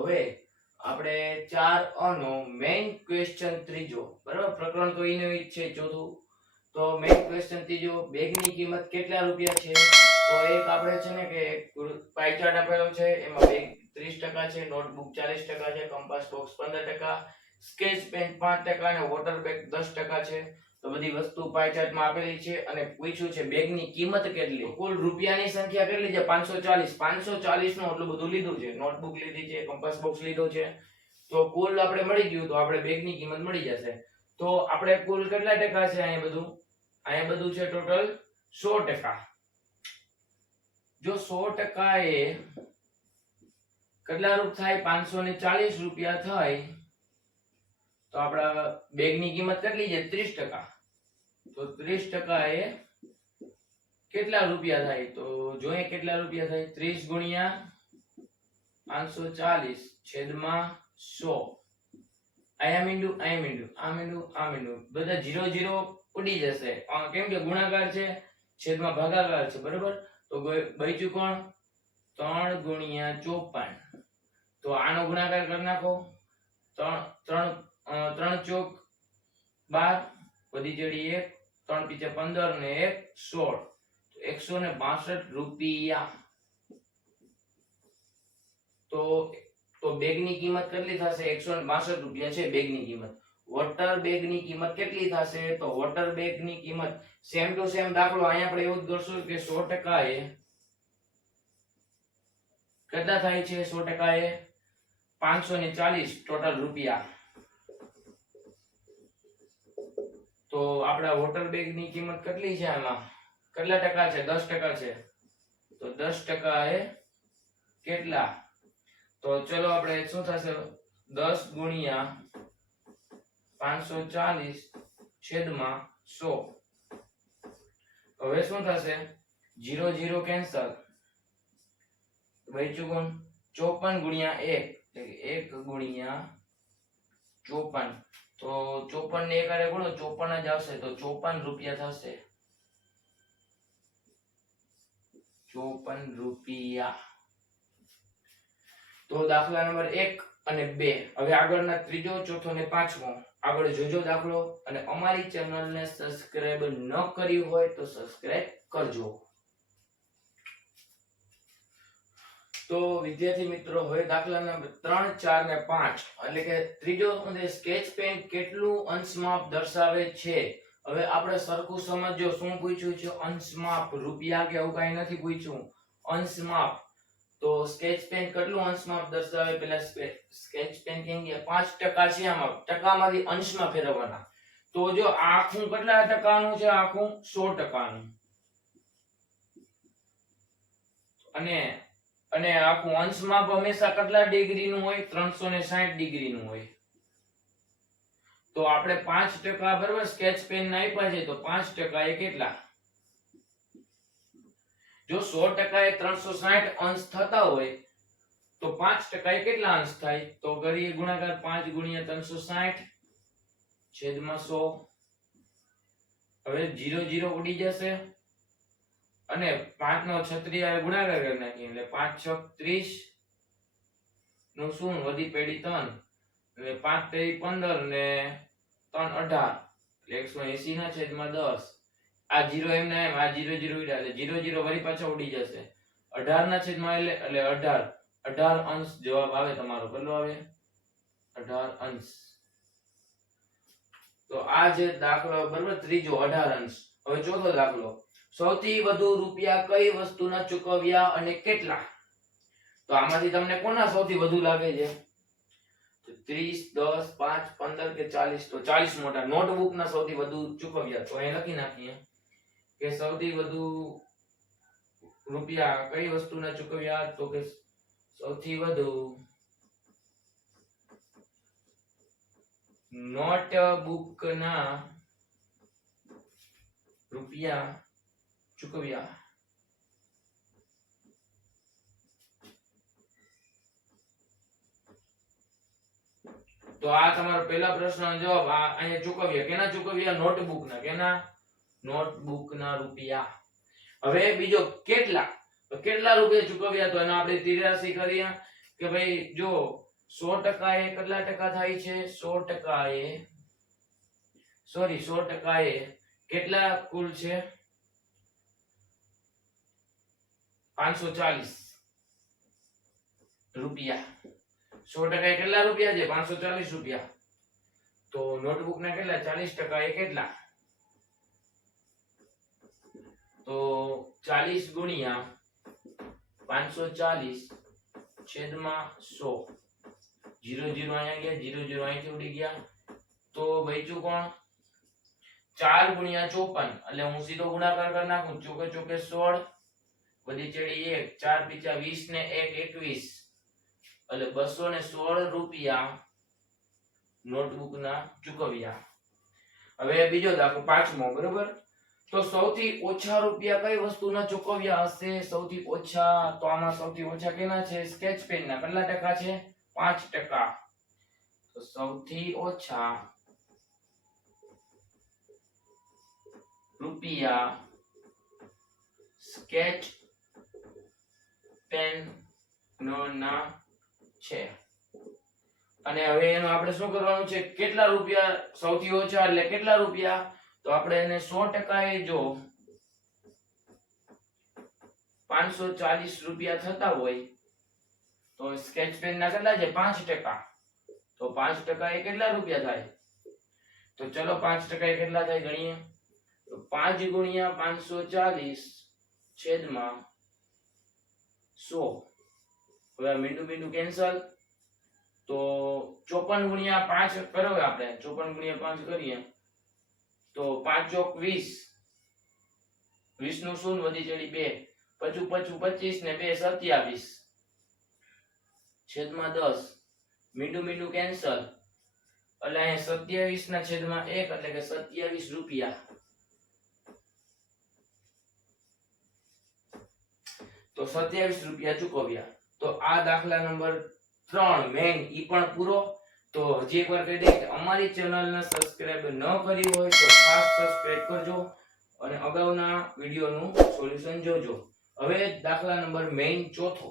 હવે આપણે ચાર અનો મેઇન ક્વેશ્ચન ત્રીજો, બરાબર? પ્રકરણ તો એનું છે ચોથું. તો મેઇન ક્વેશ્ચન ત્રીજો, બેગની કિંમત કેટલા રૂપિયા છે? તો એક આપણે છે ને કે પાઈ ચાર્ટ આપેલો છે, એમાં બેગ ત્રીસ ટકા છે નોટબુક ચાલીસ ટકા છે કંપાસ બોક્સ પંદર ટકા સ્કેચ પેન પાંચ ટકા અને વોટર બેગ દસ ટકા છે. તો બધી વસ્તુ પાઈ ચાર્ટમાં આપેલી છે અને પૂછ્યું છે બેગની કિંમત કેટલી? કુલ રૂપિયાની સંખ્યા કેટલી છે? પાંચસો ચાલીસ. પાંચસો ચાલીસનું એટલું બધું લીધું છે. નોટબુક લીધી છે કંપાસ બોક્સ લીધો છે. તો કુલ આપણે મળી ગયું તો આપણે બેગની કિંમત મળી જશે. તો આપણે કુલ કેટલા ટકા છે અહીંયા બધું? અહીંયા બધું છે ટોટલ સો ટકા. જો સો ટકા એ કેટલા રૂપ થાય? પાંચસો ને ચાલીસ રૂપિયા થાય. તો આપણા બેગની કિંમત કેટલી છે? ત્રીસ ટકા. તો ત્રીસ ટકા એ કેટલા રૂપિયા થાય? તો જોઈએ કેટલા રૂપિયા થાય? ત્રીસ ગુણ્યા પાંચસો ચાલીસ છેદમાં સો. અહીંયા મીંડું અહીંયા મીંડું આ મીંડું આ મીંડું બધા જીરો જીરો ઉડી જશે. કેમ કે ગુણાકાર છે? છેદમાં ભાગાકાર છે, બરોબર? તો બચ્યું કોણ? ત્રણ ગુણ્યા ચોપન. તો આનો ગુણાકાર કરી નાખો. ત્રણ ત્રણ ત્રણ ચોક બાર, વધી ચડી એક ત્રણ પીછે પંદર ને એક સોળ. એકસો ને બાસઠ રૂપિયા. તો તો બેગની કિંમત કેટલી થશે? એકસો ને બાસઠ રૂપિયા છે બેગની કિંમત. વોટર બેગની કિંમત કેટલી થશે? તો વોટર બેગની કિંમત સેમ ટુ સેમ દાખલો અહીંયા આપણે એવું જ કરશું કે સો ટકા એ કેટલા થાય છે? સો ટકા એ પાંચસો ને ચાલીસ ટોટલ રૂપિયા. તો આપણા વોટર બેગની કિંમત કેટલી છે આમાં? કેટલા ટકા છે? દસ ટકા છે. તો દસ ટકા એ કેટલા? તો ચલો આપણે શું થશે? દસ ગુણ્યા પાંચસો ચાલીસ છેદમાં સો. હવે શું થશે? Zero zero cancel. બચ્યું કોણ ચોપન ગુણ્યા એક. એક ગુણ્યા ચોપન. તો ચોપન ને એકારે ગુણો ચોપન જ આવશે તો ચોપન રૂપિયા થશે. ચોપન રૂપિયા. તો દાખલા નંબર એક અને બે. હવે આગળના ત્રીજો, ચોથો ને પાંચમો. આગળ જોજો દાખલો અને અમારી ચેનલને સબસ્ક્રાઇબ ન કરી હોય તો સબસ્ક્રાઇબ કરજો. તો વિદ્યાર્થી મિત્રો, હવે દાખલા નંબર ત્રણ, ચાર ને પાંચ, એટલે કે ત્રીજો સ્કેચ પેન કેટલું અંશ માપ દર્શાવે છે? હવે આપણે સરખું સમજો, શું પૂછ્યું છે? અંશમાપ રૂપિયા કે એવું કઈ નથી પૂછ્યું. અંશમાપ. તો સ્કેચ પેન કેટલું અંશમાપ દર્શાવે? પેલા સ્કેચ પેન કેમ કે પાંચ ટકા છે આમાં. ટકામાંથી અંશમાં ફેરવવાના. તો જો આખું કેટલા ટકાનું છે? આખું સો ટકાનું. અને અને આખું અંશ માપ હંમેશા કેટલા ડિગ્રી નું હોય? ત્રણસો ને સાઠ ડિગ્રી નું હોય. તો આપણે પાંચ ટકા બરોબર સ્કેચ પેન ના આપ્યા છે, તો પાંચ ટકા એ કેટલા? જો સો ટકા એ ત્રણસો સાઠ અંશ થતા હોય, તો પાંચ ટકા એ કેટલા અંશ થાય? તો કરીએ ગુણાકાર પાંચ ગુણ્યા ત્રણસો સાઠ છેદમાં સો. હવે જીરો જીરો ઉડી જશે. અને પાંચ નો છત્રી ગુણાકાર કરી નાખીએ. એટલે પાંચ, છ, ત્રીસ, નું શું વધી પેઢી ત્રણ. એટલે પાંચ તેરી પંદર ને ત્રણ અઢાર. એટલે એકસો એસી ના છેદમાં દસ. આ જીરો એમ ને એમ, આ જીરો જીરો ઉડ્યા એટલે જીરો જીરો વળી પાછા ઉડી જશે. અઢાર ના છેદમાં એટલે એટલે અઢાર. અઢાર અંશ જવાબ આવે તમારો. કેટલો આવે? અઢાર અંશ. તો આ જે દાખલો, બરોબર? ત્રીજો અઢાર અંશ. હવે ચોથો દાખલો. સૌથી વધુ રૂપિયા કઈ વસ્તુના ચૂકવ્યા અને કેટલા? તો આમાંથી તમને કોના સૌથી વધુ લાગે છે? ત્રીસ, દસ, પાંચ, પંદર કે ચાલીસ? તો ચાલીસ મોટા નોટબુક ના સૌથી વધુ ચૂકવ્યા. તો અહીં લખી નાખીએ. કે સૌથી વધુ રૂપિયા કઈ વસ્તુના ચૂકવ્યા? તો કે સૌથી વધુ નોટબુક ના રૂપિયા ચૂકવ્યા તો આ તમારો પહેલા પ્રશ્નનો જવાબ આ અહીંયા ચૂકવ્યા કેના ચૂકવ્યા નોટબુકના. કેના? નોટબુકના રૂપિયા. હવે બીજો કેટલા? કેટલા રૂપિયા ચૂકવ્યા તો એના આપણે તિરાશી કરીએ કે ભાઈ જો સો ટકા એ કેટલા ટકા થાય છે? સો ટકા એ સોરી સો ટકા એ કેટલા કુલ છે? પાંચસો ચાલીસ રૂપિયા. સો ટકા કેટલા રૂપિયા છે? પાંચસો ચાલીસ રૂપિયા. તો નોટબુક ના કેટલા? ચાલીસ ટકા એ કેટલા? તો ચાલીસ ગુણ્યા પાંચસો ચાલીસ છેદમાં સો. જીરો જીરો અહીંયા ગયા, જીરો જીરો અહીંથી ઉડી ગયા. તો બચ્યું કોણ? ચાર ગુણ્યા ચોપન. એટલે હું સીધો ગુણાકાર કરી નાખું. ચોકે ચોકે સોળ બધી ચેડી એક, ચાર પીચા વીસ ને એક એકવીસ. એટલે બસો ને સોળ રૂપિયા નોટબુક ના ચૂકવ્યા. હવે બીજો દાખલો, પાંચમો, બરોબર? તો સૌથી ઓછા રૂપિયા કઈ વસ્તુના ચૂકવ્યા હશે? સૌથી ઓછા, તો આમાં સૌથી ઓછા કેના છે? સ્કેચ પેન ના કેટલા ટકા છે? પાંચ ટકા. તો સૌથી ઓછા રૂપિયા સ્કેચ પેન છે. અને હવે એનું આપણે શું કરવાનું છે? કેટલા રૂપિયા સૌથી ઓછા એટલે કેટલા રૂપિયા? તો આપણે એને સો ટકા જો પાંચસો ચાલીસ રૂપિયા થતા હોય, તો સ્કેચ પેન ના કેટલા છે? પાંચ ટકા. તો પાંચ ટકા એ કેટલા રૂપિયા થાય? તો ચલો પાંચ ટકા એ કેટલા થાય ગણીએ? તો પાંચ ગુણ્યા પાંચસો ચાલીસ છેદમાં સો. હવે મીંડું મીંડું કેન્સલ તો ચોપન ગુણ્યા પાંચ કરો આપણે. ચોપન ગુણ્યા પાંચ કરીએ. તો પાંચ ચોક વીસ. વીસનું શૂન્ય વધી ચડી બે. પચું પચું પચીસ ને બે સત્યાવીસ. છેદમાં દસ. મીંડું મીંડું કેન્સલ એટલે અહીંયા સત્યાવીસ ના છેદમાં એક એટલે કે સત્યાવીસ રૂપિયા. તો સત્યાવીસ રૂપિયા ચૂકવ્યા. તો આ દાખલા નંબર ત્રણ મેન ઈ પણ પૂરો. તો હજી એકવાર કહી દઈએ કે અમારી ચેનલને સબસ્ક્રાઇબ ન કરી હોય તો ખાસ સબસ્ક્રાઇબ કરજો અને અગાઉના વિડીયોનું સોલ્યુશન જોજો. હવે દાખલા નંબર મેઇન ચોથો.